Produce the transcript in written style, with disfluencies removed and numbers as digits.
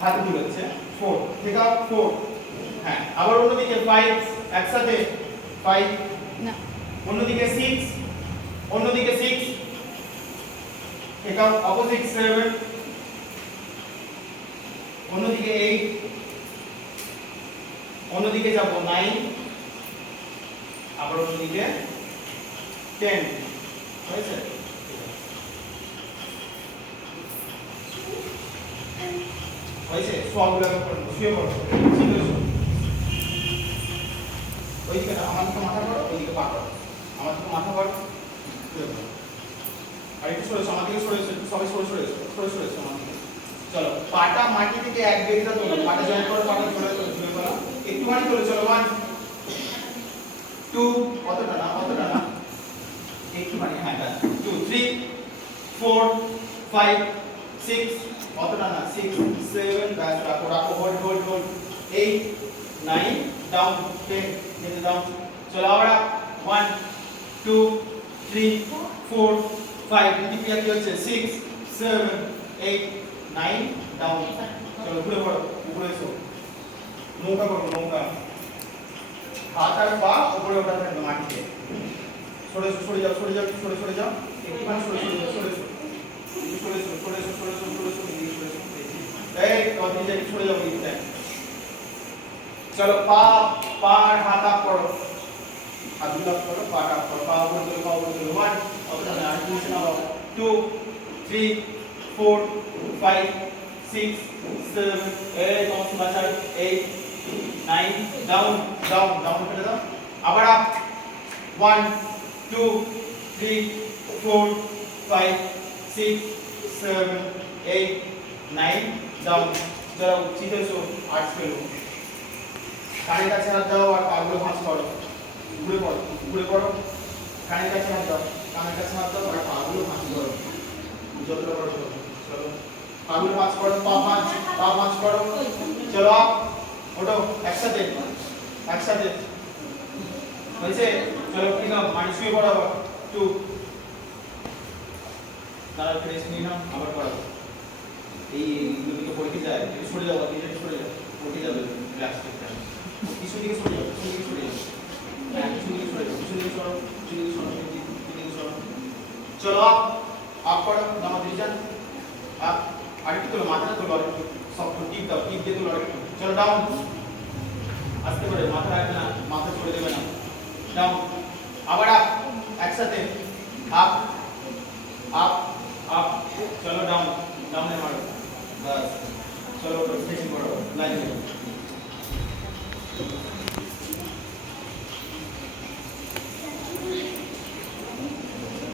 হাত দুল হচ্ছে 4 ঠিক আছে 4 হ্যাঁ আবার অন্যদিকে 5 একসাথে 5 না অন্যদিকে 6 অন্যদিকে 6 ঠিক আছে অপোজিট 7 অন্যদিকে 8 অন্যদিকে যাব 9 আবার অন্যদিকে 10 হয়েছে হয়েছে সবগুলো শুয়ে পড়ো ঠিক আছে ওইদিকে আমার দিকে মাথা করো ওইদিকে পা করো আমার দিকে মাথা করো শুয়ে পড়ো আর একটু সরে আমার দিকে সরে সবাই সরে সরে আমার দিকে চলো পাটা মাটি থেকে এক বেগটা তোলো পাটা জয়েন করো পাটা সরে শুয়ে পড়ো একটুখানি তোলো চলো 1 2 কতটা না একটুখানি হ্যাঁ 2 3 4 5 6 কতটা না 6 7 ব্যাস রাখো হোল্ড 8 9 ডাউন 10 নিচে ডাউন চলো আবার 1 2 3 4 5 এদিকে কি হচ্ছে 6 7 8 9 ডাউন চলো ঘুরে পড়ো উপরে এসো নৌকা করো নৌকা হাত আর পা উপরে ওঠা থাকবে মাটিতে সরে যাও একটুখানি সরে এই কত যে সরে যাও এইটা চলো পার হাত আপ করো হাত দুটো আপ করো পা আপ করো পা উপরে তোলো 1 অতটা না আর নিচে নাও 2 3 4 5 6 7 এই কত বাঁচাও 8 9 ডাউন করে দাও আবার আপ 1 2 3 4 5 6 7 8 9 ডাউন যাও সিধে সো 8 ফেলো কানের কাছে হাত দাও আর পাগুলো ভাঁজ করো ঘুরে পড়ো কানের কাছে হাত দাও আর পাগুলো ভাঁজ করো যতটা করো চলো পাগুলো ভাঁজ করো পা ভাঁজ করো চলো আপ ওঠো একসাথে হয়েছে চলো ঠিক আছে মাটি শুয়ে পড়ো আবার 2 তারা ফ্রেশ নিয়ে নাও আবার পড়ো এই দুটো পড়ে যায় একটু সরে যাও পড়ে যাবে রিল্যাক্স করতে কিছু দিকে সরে যাও হ্যাঁ কিছু দিকে সরো চলো আপ করো নামা দিজান আপ আরেকটু তোলো মাথাটা তোলো আরেকটু সব টিপ দিয়ে তোলো আরেকটু চলো ডাউন আস্তে করে মাথা রাখবে না মাথা ছড়ে দেবে না ডাউন আবার আপ একসাথে আপ চলো ডাউনে মারো বাস চলো স্ট্রেচিং করো লাইন